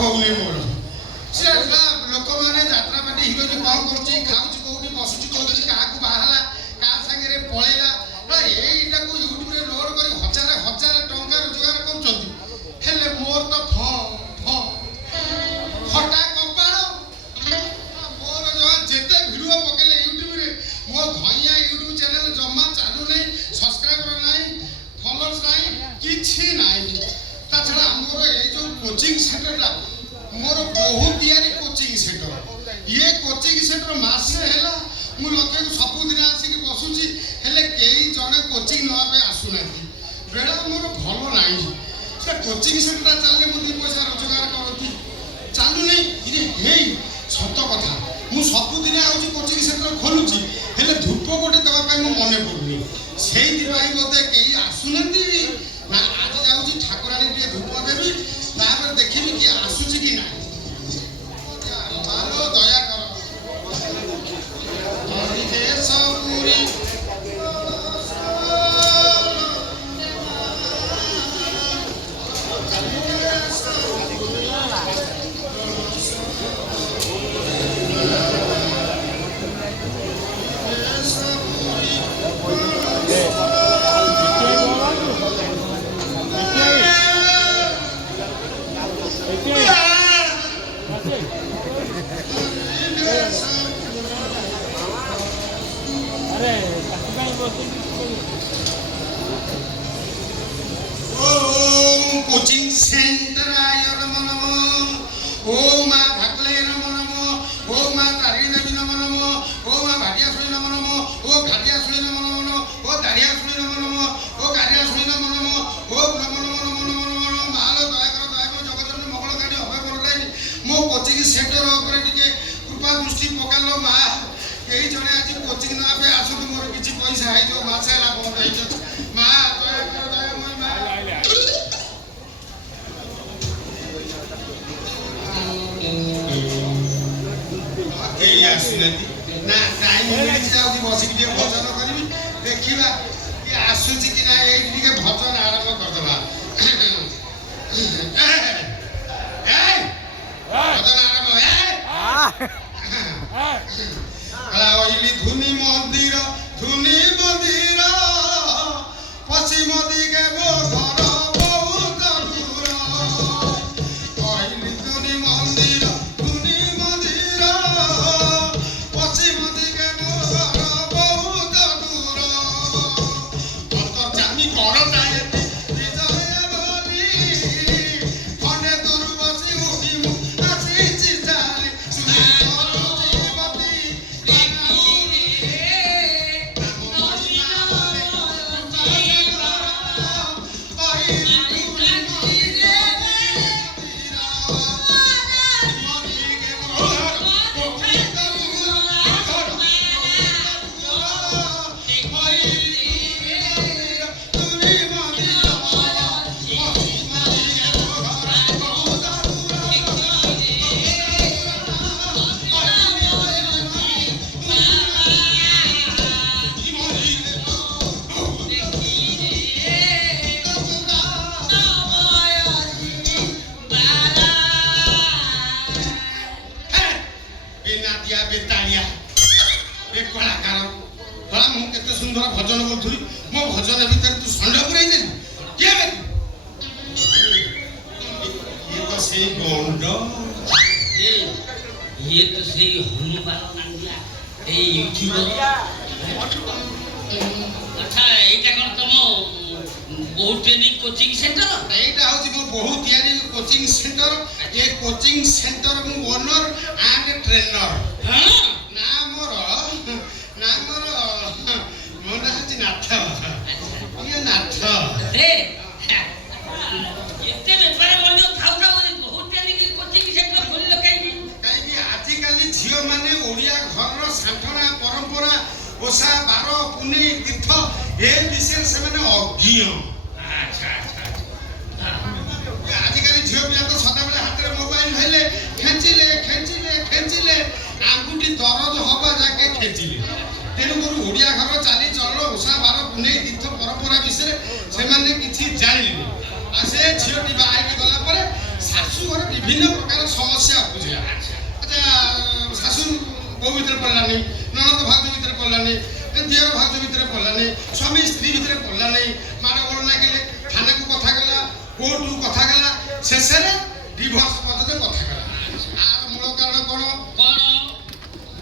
ହଉନି ମୋର। ସେ ଲୋକମାନେ ଯାତ୍ରା ପାଟି ହିରୋଇନ କଣ କରୁଛି, ଖାଉଛି କୋଉଠି, ବସୁଛି କୋଉଠି, କାହାକୁ ବାହାରିଲା, କାହା ସାଙ୍ଗରେ ପଳେଇଲା, ଏଇଟାକୁ ୟୁଟ୍ୟୁବରେ ଲୋଡ୍ କରି ହଜାର ହଜାର ଟଙ୍କା ରୋଜଗାର କରୁଛନ୍ତି। ହେଲେ ମୋର ତ ଫଟା କପାଳ। ମୋର ଯେତେ ଭିଡ଼ିଓ ପକେଇଲେ ୟୁଟ୍ୟୁବରେ ମୋ ଧଇଁଆ ୟୁଟ୍ୟୁବ ଚ୍ୟାନେଲ ଜମା ଚାଲୁ ନାହିଁ, ସବସ୍କ୍ରାଇବର ନାହିଁ, ଫଲୋଅର୍ସ ନାହିଁ, କିଛି ନାହିଁ। ତା ଛଡ଼ା ଆମର ଏଇ ଯୋଉ କୋଚିଂ ସେଣ୍ଟରଟା ମୋର ବହୁତ ତିଆରି କୋଚିଂ ସେଣ୍ଟର। ଇଏ କୋଚିଂ ସେଣ୍ଟର ମାସେ ହେଲା ମୁଁ ଲକ୍ଷ୍ୟକୁ ସବୁଦିନ ଆସିକି ବସୁଛି, ହେଲେ କେହି ଜଣେ କୋଚିଂ ନେବା ପାଇଁ ଆସୁନାହାନ୍ତି। ବେଳ ମୋର ଭଲ ନାହିଁ। ସେ କୋଚିଂ ସେଣ୍ଟରଟା ଚାଲିଲେ ମୁଁ ଦୁଇ ପଇସା ରୋଜଗାର କରନ୍ତି, ଚାଲୁନାହିଁ। ହେଇ ସତ କଥା, ମୁଁ ସବୁଦିନ ଆଉଛି କୋଚିଂ ସେଣ୍ଟର ଖୋଲୁଛି, ହେଲେ ଧୂପ ଗୋଟେ ଦେବା ପାଇଁ ମୁଁ ମନେ ପଡୁନି। ସେଇଥିପାଇଁ ବୋଧେ କେହି ଆସୁନାହାନ୍ତି। ନା ଆଜି ଯାଉଛି ଠାକୁରାଣୀ ଟିକେ ଧୂପ ଦେବି, ତାପରେ ଦେଖିବି କିଏ ଆସୁଛି କି ନାହିଁ। ଦୟା କର। कोचिंग सेंटर आयो नमो नमो, ओम मां भागले नमो नमो, ओम मां तारिणी देवी नमो नमो, ओम मां भाटिया सुई नमो नमो, ओ घाटिया सुई नमो नमो, ओ दारिया सुई नमो नमो, ओ गारिया सुई नमो नमो, ओम नमो नमो नमो नमो नमो। मालो दया करो जगतजननी मंगल गाड़ी अभय करलाई मो कोचिंग सेंटर ऊपर टिके कृपा दृष्टि पकालो मा। केही जणे आज कोचिंग ना पे आसु मोर किछि पैसा है जो मासे ला बंद है मा। दया करो दयामय मा। केही आसुनाती ना टाइम मिली जाउदी बसिक ଟିକେ भजन କରିବି, ଦେଖିବା कि आसुची कि ना एई ଟିକେ भजन आरंभ करदबा। भजन आरंभ ओइली धुनी मंदिर पश्चिम दिगे मो घर बहुत दूर। ओइली धुनी मंदिर पश्चिम दिगे मो घर बहुत दूर। अंतर्जामी करता एति विजय बोली, खंडे दूर बसी उठी मु आसीछि चाली। सुंदर भजन बोलथुरी मो भजन भीतर तू षंड पुराई देलु के बे? ये तो से गोंड, ये तो से हनुमान नांदिया ए यूट्यूबर। अच्छा एटा कोन तम बहुत ट्रेनिंग कोचिंग सेंटर? एटा होची मो बहुत यानी कोचिंग सेंटर। ये कोचिंग सेंटर मु ओनर एंड ट्रेनर। हां ना मोर मोना हची नाथ। ये नाथ ए एते बेपार बोलियो थाउ थाउ बहुत ट्रेनिंग कोचिंग सेंटर खोलिलो काई आजि काली झियो माने ओडिया घर सांठना परंपरा ओसा बार पुने तीर्थ ए विषय से माने अज्ञ। अच्छा आजि काली झियो पिला तो सदा बेले हाथ रे मोबाइल धइले खेंचिले आंगुठी दरद होबा जाके खेंचिले। तेणु कर ओडिया घर चाली चल ओसा बार पुने तीर्थ परंपरा विषय से माने किछि जानिले। आ से झियोटी बाहाई गला परे शाशु घर ବିଭିନ୍ନ ପ୍ରକାର ସମସ୍ୟା ଉପୁଜିଲା। ଆଚ୍ଛା ଶାଶୁ ବୋହୂ ଭିତରେ ପଡ଼ିଲାନି, ନଣନ୍ଦ ଭାଉଜ ଭିତରେ ପଡ଼ିଲାନି, ଦିଅର ଭାଉଜ ଭିତରେ ପଡ଼ିଲାନି, ସ୍ୱାମୀ ସ୍ତ୍ରୀ ଭିତରେ ପଡ଼ିଲାନି, ମାଡ଼ଗୋଳ ଲାଗିଲେ, ଥାନାକୁ କଥା ଗଲା, କୋର୍ଟକୁ କଥା ଗଲା, ଶେଷରେ ଡିଭୋର୍ସ ପର୍ଯ୍ୟନ୍ତ କଥା ଗଲା। ଆର ମୂଳ କାରଣ କ'ଣ?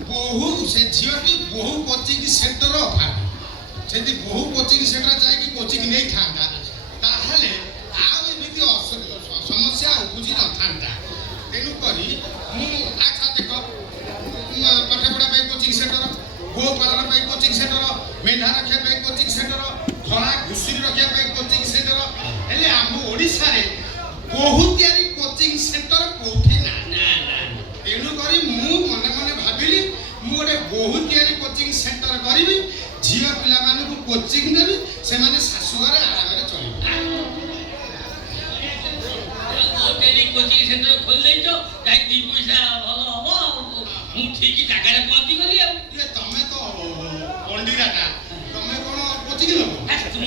ବହୁ ସେ ଝିଅଟି ବହୁ କୋଚିଂ ସେଣ୍ଟର ଅଭାବ। ସେଠି ବହୁ କୋଚିଂ ସେଣ୍ଟର ଯାଇକି କୋଚିଂ ନେଇଥାନ୍ତା, ତାହେଲେ ଆଉ ଏମିତି ସମସ୍ୟା ଉପୁଜି ନଥାନ୍ତା। ତେଣୁକରି ମୁଁ ଆଚ୍ଛା ଦେଖ, ପାଠପଢ଼ା ପାଇଁ କୋଚିଂ ସେଣ୍ଟର, ଗୋପାଳନ ପାଇଁ କୋଚିଂ ସେଣ୍ଟର, ମେଣ୍ଢା ରଖିବା ପାଇଁ କୋଚିଂ ସେଣ୍ଟର, ଧଳା ଘୁଷୁରୀ ରଖିବା ପାଇଁ କୋଚିଂ ସେଣ୍ଟର, ହେଲେ ଆମ ଓଡ଼ିଶାରେ ବହୁ ତିଆରି କୋଚିଂ ସେଣ୍ଟର କୋଉଠି ନାହିଁ। ତେଣୁକରି ମୁଁ ମନେ ମନେ ଭାବିଲି ମୁଁ ଗୋଟେ ବହୁ ତିଆରି କୋଚିଂ ସେଣ୍ଟର କରିବି, ଝିଅ ପିଲାମାନଙ୍କୁ କୋଚିଂ ଦେବି, ସେମାନେ ଶାଶୁଘରେ ଆରାମରେ ଚଳିବେ। କୋଚିଂ ସେଣ୍ଟର ଖୋଲି ଦେଇଛ, ଯାଇ ଦି ପଇସା ଭଲ ହବ। ମୁଁ ଠିକ ଜାଗାରେ ପହଞ୍ଚିଗଲି ଆଉ। ତମେ ତ ପଣ୍ଡିରାଟା, ତମେ କ'ଣ କୋଚିଂ ନବ?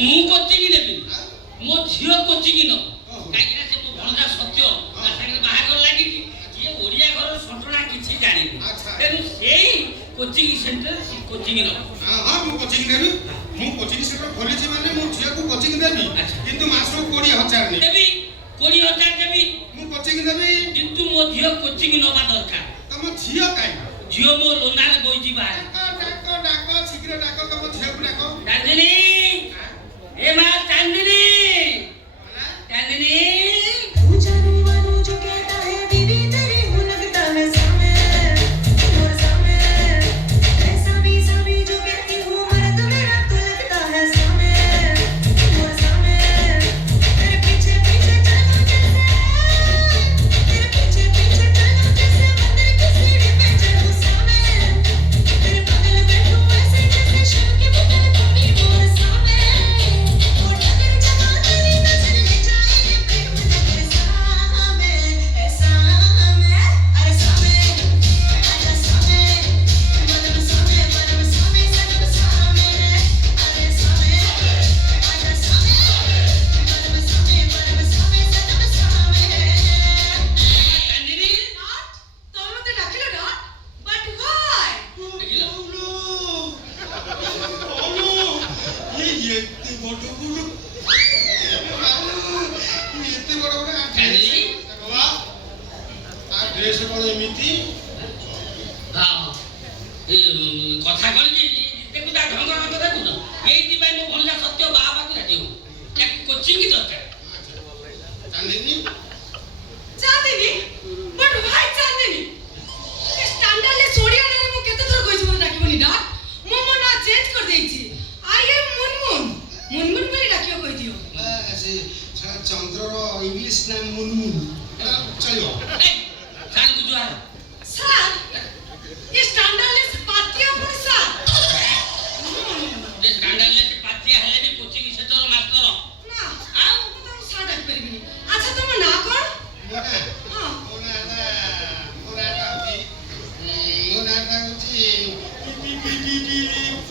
ମୁଁ କୋଚିଂ ନେବି, ମୋ ଝିଅ କୋଚିଂ ନବ। କାହିଁକିନା ସେ ମୋ ଭଣଜା ସତ୍ୟ, ତା ସାଙ୍ଗରେ ବାହାଘର ଲାଗିଛି। ଇଏ ଓଡ଼ିଆ ଘରର ସଟଣା କିଛି ଜାଣିନି, ତେଣୁ ସେଇ କୋଚିଂ ସେଣ୍ଟର କୋଚିଂ ନବ। ହଁ ମୁଁ କୋଚିଂ ନେବି। ମୁଁ କୋଚିଂ ସେଣ୍ଟର ଖୋଲିଛି ମାନେ ମୋ ଝିଅକୁ କୋଚିଂ ଦେବି, କିନ୍ତୁ ମାସକୁ 20,000 ଦେବି, 20,000 ଦେବି। ମୁଁ କୋଚିଂ ଦେବି, କିନ୍ତୁ ମୋ ଝିଅ କୋଚିଂ ନବା ଦରକାର। ତମ ଝିଅ କାଇଁ? ଝିଅ ମୋ ଲୋନାରେ ବଇଛି ବାହାରେ। ଡାକ ଶୀଘ୍ର ଡାକ, ତମ ଝିଅକୁ ଡାକ। ଚାନ୍ଦିନୀ, ଏ ମା ଚାନ୍ଦିନୀ, ଚାନ୍ଦିନୀ। କଥା କହିଛି ଦେଖୁ ତା ଢଙ୍ଗ ରଙ୍ଗ ଦେଖୁଛ, ଏଇଥିପାଇଁ ମୋ ଭଣଜା ସତ୍ୟ ବାହା ହେବାକୁ ରାଜି ହଉ। ତାକୁ କୋଚିଂ ଦରକାର। ଚାନ୍ଦିନୀ, ଚାନ୍ଦିନୀ, ବଟ୍ ହ୍ୱାଇ ଚାନ୍ଦିନୀ? ଏ ଷ୍ଟାଣ୍ଡାର୍ଡଲେସ୍ ଓଡ଼ିଆ ନାଁରେ ମୁଁ କେତେ ଥର କହିଛି ମୋତେ ଡାକିବନି ଡାକ୍। ମୁଁ ମୋ ନାଁ ଚେଞ୍ଜ କରିଦେଇଛି। I M Munmun. ମୁନମୁନ ବୋଲି ଡାକିବ କହିଦିଅ। ସେ ଚନ୍ଦ୍ରର ଇଂଲିଶ ନାମ ମୁନମୁନ, ଏଟା ଚଳିବ? ସାର୍ଙ୍କୁ ଜୁହାର। ସାର୍, ଏ ଷ୍ଟାଣ୍ଡାର୍ଡଲେସ୍ ପାତିଆ ପୁଣି ସାର୍। ସ୍କାଣ୍ଡାଲଲେସ୍ ପାତିଆ ହେଲେନି କୋଚିଂ ସେଣ୍ଟର ମାଷ୍ଟର। ନା, ଆଉ ମୁଁ ତାଙ୍କୁ ସାର୍ ଡାକି ପାରିବିନି। ଆଚ୍ଛା, ତମ ନାଁ କ'ଣ? ମୋ ନାଁଟା ହେଉଛି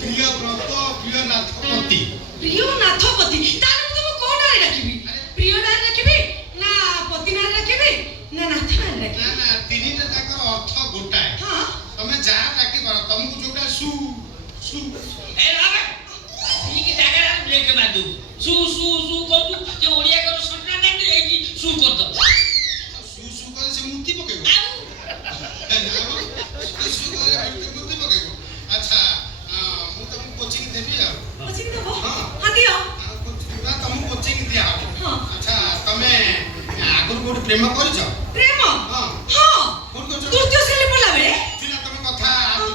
ପ୍ରିୟବ୍ରତ ପ୍ରିୟନାଥପତି। ପ୍ରିୟନାଥପତି? ତାହେଲେ ମୁଁ ତମକୁ କୋଉ ନାଁରେ ଡାକିବି? ପ୍ରିୟ ନାଁରେ ଡାକିବି, ନା ପତି ନାଁରେ ଡାକିବି, ନା ନାଥ ନାଁରେ ଡାକିବି? ନା ତିନିଟା ଯାକର ଅର୍ଥ ଗୋଟାଏ। ହଁ, ତମେ ଯାହା ଡାକିପାର, ତମକୁ ଯୋଉଟା ସୁ ସୁ ଏ ବାବା ଠିକ ଜାଗାରେ ବ୍ରେକ୍ ମାରିଦଉ। ସୁ ସୁ ସୁ କହୁଛୁ, ଯେ ଓଡ଼ିଆ ଘର ସଟଣା ଜାଣି ଏଇଠି ସୁ କରିଦବ। ସୁ ସୁ କଲେ ସେ ମୂର୍ତ୍ତି ପକେଇବ। ଆଉ ସୁ କଲେ ମୂର୍ତ୍ତି ପକେଇବ। ଆଚ୍ଛା, ମୁଁ ତମକୁ କୋଚିଂ ଦେବି ଆଉ। କୋଚିଂ ଦେବ? ହଁ। ହଁ, ଦିଅ। ତମକୁ କୋଚିଂ ଦିଆହବ। ହଁ। ଆଚ୍ଛା, ତମେ ଆଗରୁ କୋଉଠି ପ୍ରେମ କରିଛ? ପ୍ରେମ? ହଁ। ହଁ, କୋଉଠି କରିଛ? ତୃତୀୟ ଶ୍ରେଣୀ ପଢିଲା ବେଳେ। ଥିଲା ତମ କଥା,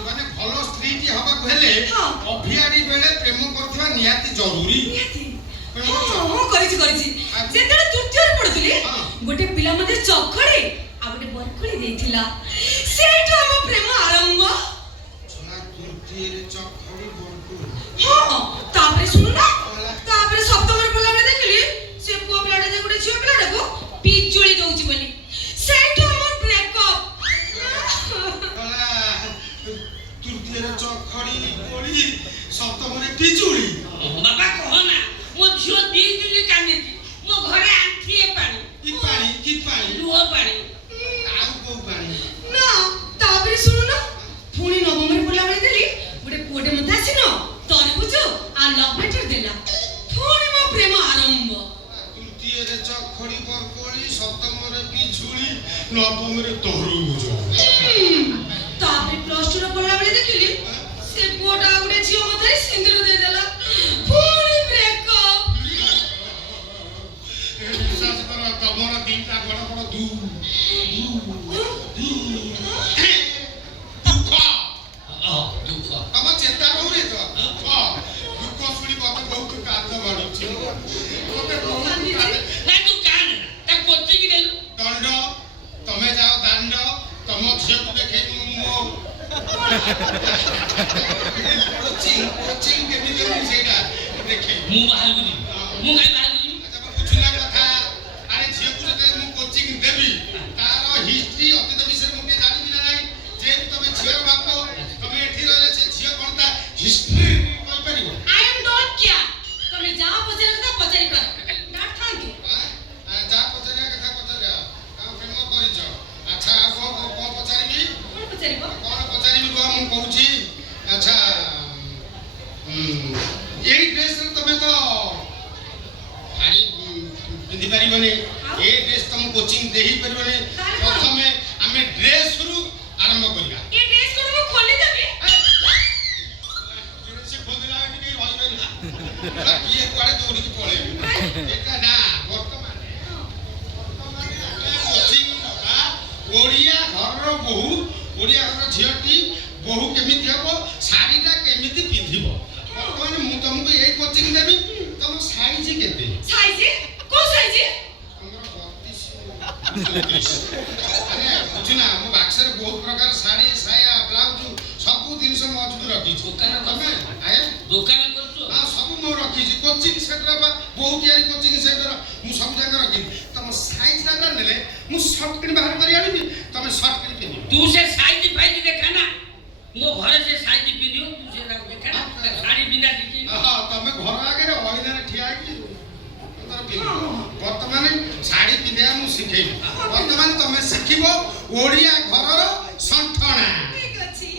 ମାନେ ଭଲ ସ୍ତ୍ରୀଟି ହବାକୁ ହେଲେ ହଁ। ଅଭିଆଡ଼ି ବେଳେ ପ୍ରେମ କରୁଥିବା ନିହାତି ଜରୁରୀ। ନିହାତି। ପ୍ରେମ ହଁ, କରିଛ? ହଁ, କରିଛି। ଯେତେବେଳେ ତୃତୀୟରେ ପଢୁଥିଲି, ହଁ। ଗୋଟେ ପିଲା ମତେ ଚକଡି ଆଉ ଗୋଟେ ବରକୋଳି ଦେଇଥିଲା। ସେଇଠୁ ଆମ ପ୍ରେମ ଆରମ୍ଭ। ତୃତୀୟରେ ଚକଡି ବରକୋଳି। ହଁ, ତାପରେ ଶୁଣୁନ, ତାପରେ ସପ୍ତମରେ ପଢିଲା ବେଳେ ଦେଖିଲି ସେ ପୁଅ ପିଲାଟା ଯେ ଗୋଟେ ଝିଅ ପିଲାଟାକୁ ପିଚୁଳି ଦଉଛି ବୋଲି। ସେଇଠୁ ଆମର ବ୍ରେକଅପ୍। ତୃତୀୟରେ ଚକଡି କୋଳି, ସପ୍ତମରେ ପିଜୁଳି। ବାବା କହନା, ମୋ ଝିଅ 2 ଦିନ କାନ୍ଦିଛି। ମୋ ଘରେ ଆଣ୍ଠିଏ ପାଣି, କି ପାଣି? ଲୁହ ପାଣି। ନବମରେ ତରଭୁଜ। ତାପରେ ପ୍ଲସ ଟୁ ରେ ପଢିଲା ବେଳେ ଦେଖିଲି ସେ ପୁଅଟା ଆଉ ଗୋଟେ ଝିଅ ମଧ୍ୟରେ ସିନ୍ଦୁର ଦେଇଦେଲା ପୁଣି ବ୍ରେକଅପ୍। ବିଶ୍ୱାସ କର ତମର ଦିଟା ବଡ ବଡ ଦୁଃଖ। ଦୁଃଖ ତମ ଚେତା ରହୁନି ତ ଦୁଃଖ ଶୁଣି ମତେ ବହୁତ କାନ୍ଦ ମାଡୁଛି। ମତେ ବହୁତ କାନ୍ଦ। ନା ତୁ କାନ ତା କୋଚିଂ ଦେଲୁ ଦଣ୍ଡ ତମେ ଯାଅ ଦାଣ୍ଡ ତମ ଝିଅକୁ ଦେଖେଇ ମୋ କୋଚିଂ କେମିତି ହଉଛି ସେଇଟା ଦେଖେଇ। ମୁଁ ବାହାରକୁ ଯିବି ମୁଁ କାଇଁ ବାହାରକୁ ଯିବି ବୁଝିଲା କଥା। ଆରେ ଝିଅକୁ ଯେତେବେଳେ ମୁଁ କୋଚିଂ ଦେବି ତାର ହିଷ୍ଟ୍ରି ଅତୀତ ବିଷୟରେ ମୁଁ ଟିକେ ଜାଣିବି ନା ନାହିଁ। ଯେହେତୁ ତମେ ଝିଅର ବାପ ତମେ ଏଠି ରହିଲେ ସେ ଝିଅ କଣ ତା ହିଷ୍ଟ୍ରି କହିପାରିବ? I am not care. ତମେ ଯାହା ପଚାରିବା କଥା ପଚାରି କର। ଡାଟ୍ ଥାନ୍ତୁ। ଯାହା ପଚାରିବା କଥା ପଚାରିବା। କାମ ଫିଲ୍ମ କରିଛ। ଆଚ୍ଛା ଆଉ କଣ ପଚାରିବି? କଣ ପଚାରିବ? କଣ ପଚାରିବି କୁହ ମୁଁ କହୁଛି। ଆଚ୍ଛା ଏଇ ଡ୍ରେସରେ ତମେ ତ ଶାଢ଼ୀ ପିନ୍ଧି ପାରିବନି। ଏ ଡ୍ରେସ୍ ତମ କୋଚିଂ ଦେଇ ପାରିବନି। ପ୍ରଥମେ ଆମେ ଡ୍ରେସରୁ ଆରମ୍ଭ କରିବା। ଏ ଡ୍ରେସ୍ କୋड ମୁଁ ଖୋଲି ଦେବି। ସେ ଖୋଲିଲା ବେଳେ ଟିକେ ରହିବେନି। କିଏ କୁଆଡେ ଦୌଡ଼ିକି ପଳେଇବେ। ଏଟା ନା ବର୍ତ୍ତମାନେ ଆମେ କୋଚିଂ ନବା ଓଡ଼ିଆ ଘରର ବୋହୂ ଓଡ଼ିଆ ଘରର ଝିଅଟି ବୋହୂ କେମିତି ହବ ଶାଢ଼ୀଟା କେମିତି ପିନ୍ଧିବ। ବର୍ତ୍ତମାନ ମୁଁ ତମକୁ ଏଇ କୋଚିଂ ଦେବି। ତମ ସାଇଜ କେତେ? ସାଇଜ? କୋଉ ସାଇଜ? ଆମର 32 ଆରେ ବୁଝିନା ମୋ ବାକ୍ସରେ ବହୁତ ପ୍ରକାର ଶାଢ଼ୀ ସାୟା ବ୍ଲାଉଜ ସବୁ ଜିନିଷ ମହଜୁଦ ରଖିଛି। ଦୋକାନ ତମେ ଦୋକାନ କରୁଛୁ ହଁ ସବୁ ମୁଁ ରଖିଛି। କୋଚିଂ ସେଣ୍ଟର ବା ବହୁତ ତିଆରି କୋଚିଂ ସେଣ୍ଟର ମୁଁ ସବୁ ଜାଗା ରଖିଛି। ତମ ସାଇଜଟା ଜାଣିଲେ ମୁଁ ସର୍ଟ କିଣି ବାହାର କରି ଆଣିବି। ତମେ ସର୍ଟ କିଣି ପିନ୍ଧିବ। ତୁ ସେ ସାଇଜ ଫାଇଜ ଦେଖା ନା ମୋ ଘରେ ସେ ସାଇଜ ପିନ୍ଧିବ ତୁ ସେ ଦେଖା ନା ଶାଢ଼ୀ ପିନ୍ଧା ଶିଖି ତମେ ଘର ଆଗରେ ଅଇନାରେ ଠିଆ ହେଇକି ବର୍ତ୍ତମାନ ଶାଢ଼ୀ ପିନ୍ଧିବା ମୁଁ ଶିଖେଇବି। ବର୍ତ୍ତମାନ ତମେ ଶିଖିବ ଓଡ଼ିଆ ଘରର ସଣ୍ଠଣା। ଠିକ ଅଛି।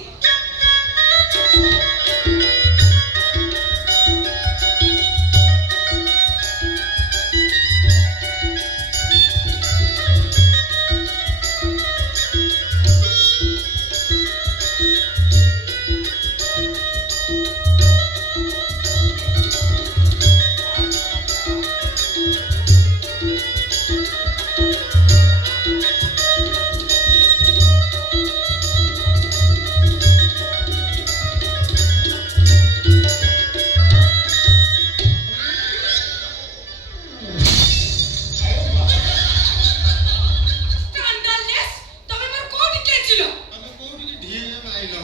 ସ୍କାଣ୍ଡାଲଲେସ୍। ତମେ ମୋର କୋଉଠି କେଞ୍ଚିଲ? ତମେ କୋଉଠିକି ଢିଏ ମାଇଲ?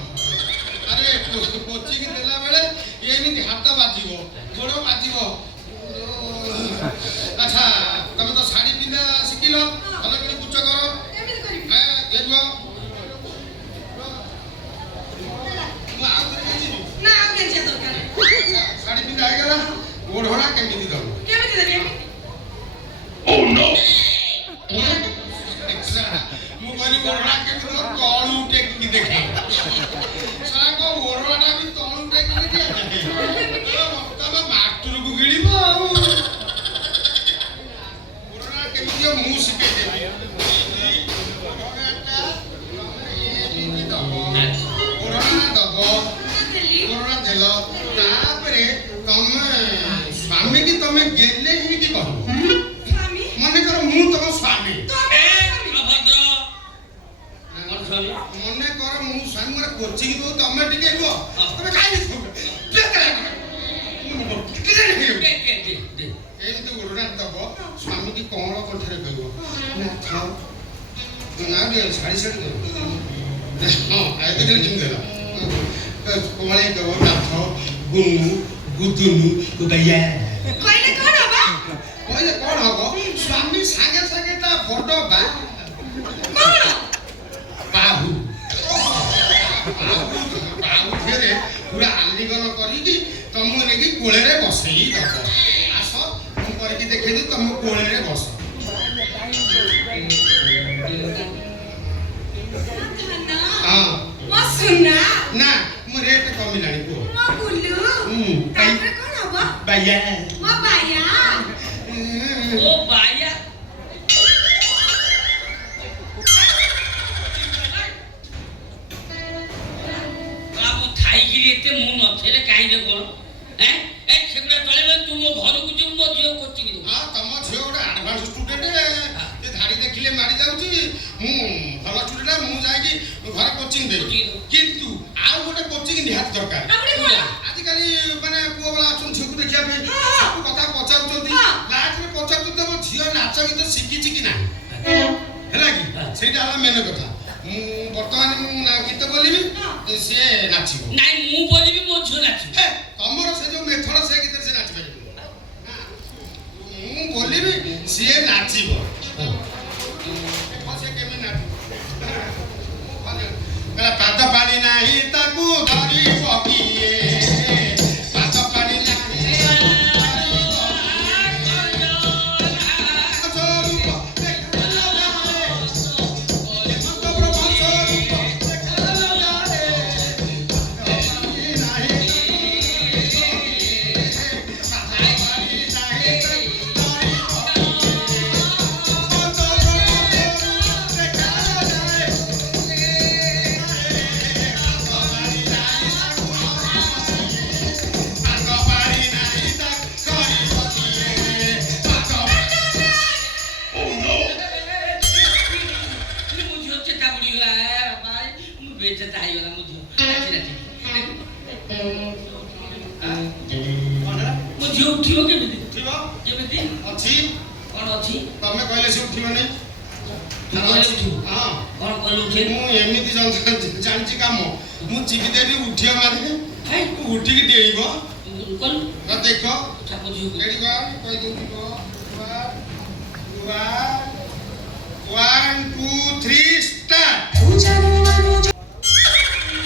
ଆରେ କୋଚିଂ ଦେଲା ବେଳେ ଏମିତି ହାତ ବାଜିବ ଗୋଡ଼ ବାଜିବ। ଆଚ୍ଛା ତମେ ତ ଶାଢ଼ୀ ପିନ୍ଧା ଶିଖିଲ ଭଲ କରି ପୁଛ କର। କେମିତି କରିବି? ମୁଁ ଆଉ ଥରେ ବୁଝିବି। ନା ଆଉ କେଞ୍ଚିଆ ଦରକାର। ଶାଢ଼ୀ ପିନ୍ଧା ହେଇଗଲା ଓଢ଼ଣା କେମିତି ଦବ? କେମିତି ଦେବି? ମୁଁ କହିଲି ଓଢ଼ଣା କେମିତି ଦବ? ତଳୁ ଟେକିକି ଦେଖେଇବ। ସାରା କଣ ଓଢ଼ଣାଟା ବି ତଳୁ ଟେକିକି ଦିଏ। ତମେ ମାଷ୍ଟରକୁ ଗିଳିବ ଆଉ। ଓଢ଼ଣା କେମିତି ଦିଅ ମୁଁ ଶିଖେଇଦେବି। ଓଢ଼ଣାଟା ତମେ ଏମିତି ଦବ। ଓଢ଼ଣା ଦବ। ଦେଲି। ଓଢ଼ଣା ଦେଲ ତାପରେ ତମେ ସ୍ୱାମୀକି ତମେ ଗେହ୍ଲେ ହେଇକି କହିବ। ସ୍ୱାମୀ? ମନେକର ମୁଁ ତମ ସ୍ୱାମୀ। ତମେ ଏ ସ୍ୱାମୀ? ଅଭଦ୍ର ମୋର ସ୍ୱାମୀ ମନେକର ମୁଁ ସ୍ୱାମୀ ମୋର କୋଚିଂ ଦଉ ତମେ ଟିକେ ରୁହ। ତମେ କାହିଁକି ଏମିତି ଓଢ଼ଣା ଦବ। ସ୍ୱାମୀକି କଅଁଳ କଣ୍ଠରେ କହିବ ନାଥ ନା ଟିକେ ଶାଢ଼ୀ ଶାଢ଼ୀ ଦେବ। ହଁ ଏତେ ଦିନ ଯେମିତି ଦେଲା କଅଁଳେଇ ଦେବ ନାଥ ଗୁନୁ ଗୁଦୁନୁ ବାଇଆ। କହିଲେ କଣ ହବ? କହିଲେ କଣ ହବ? ସ୍ୱାମୀ ସାଙ୍ଗେ ସାଙ୍ଗେ ତା ବଡ ବା କଣ? ବାହୁ ଫେରେ ପୁରା ଆଲିଙ୍ଗନ କରିକି ତମକୁ ନେଇକି କୋଳରେ ବସେଇ ଦବ। ଆସ ମୁଁ କରିକି ଦେଖେଇଦେବି ତମ କୋଳରେ ବସ। ଧନ। ହଁ ମୋ ସୁନା। ନା ମୋ ରେଟ୍ କମିଲାଣି କୁହ। ମୋ ବୁଲୁ। ତାପରେ କଣ ହବ? ବାଇଆ। ମୋ ବାୟା। ଓ ବାୟା ଏ ଏତେ ମୁଁ ନଥିଲେ କାହିଁରେ କ'ଣ ଏ ସେଗୁଡ଼ା ଚଳିବ ତୁ ମୋ ଘରକୁ ଯିବୁ ମୋ ଝିଅ କୋଚିଂ ଦେବୁ ହଁ ତମ ଝିଅ ଗୋଟେ ଆଡଭାନ୍ସ ଷ୍ଟୁଡେଣ୍ଟ ସେ ଧାଡ଼ି ଦେଖିଲେ ମାଡ଼ି ଯାଉଛି ମୁଁ ଭଲ ଷ୍ଟୁଡେଣ୍ଟ ମୁଁ ଯାଇକି ଘରେ କୋଚିଂ ଦେବି କିନ୍ତୁ ଆଉ ଗୋଟେ କୋଚିଂ ନିହାତି ଦରକାର ଆଜିକାଲି ମାନେ ପୁଅ ବେଳା ଆସୁଛନ୍ତି ଝିଅକୁ ଦେଖିବା ପାଇଁ ସବୁ କଥା ପଚାରୁଛନ୍ତି ଲାଷ୍ଟରେ ପଚାରୁଛନ୍ତି ତମ ଝିଅ ନାଚ ଗୀତ ଶିଖିଛି କି ନାହିଁ ହେଲା କି ସେଇଟା ହେଲା ମେନ୍ କଥା ମୁଁ ବର୍ତ୍ତମାନ ମୁଁ ଗୀତ ବୋଲିବି ସିଏ ନାଚିବ ନାଇଁ ମୁଁ ବୋଲିବି ମୋ ଝିଅ ନାଚିବ ତମର ସେ ଯୋଉ ମେଥଡ ସେ ଗୀତରେ ସେ ନାଚିପାରିବ ମୁଁ ବୋଲିବି ସିଏ ନାଚିବ ସେ କେମିତି ନାଚିବ ପାଦ ପାଣି ନାହିଁ ତାକୁ ଧରିବ କିଏ ପାଦ ପାଣି ନାହିଁ ବେଚେତା ହେଇଗଲା ମୋ ଝିଅ ନାଚି ନାଚି ମୋ ଝିଅ ଉଠିବ କେମିତି କେମିତି ଅଛି କ'ଣ ଅଛି ତମେ କହିଲେ ସେ ଉଠିବ ନାହିଁ କ'ଣ କହିଲୁ ଉଠେ ମୁଁ ଏମିତି ଜାଣିଛି କାମ ମୁଁ ଚିକି ଦେବି ଉଠିବ ମାରିବି ଉଠିକି ଡେଇଁବ ଦେଖ ଛାପ ଝିଅ କହିଦେଉଛି 1 2 3 ଷ୍ଟାର୍ଟ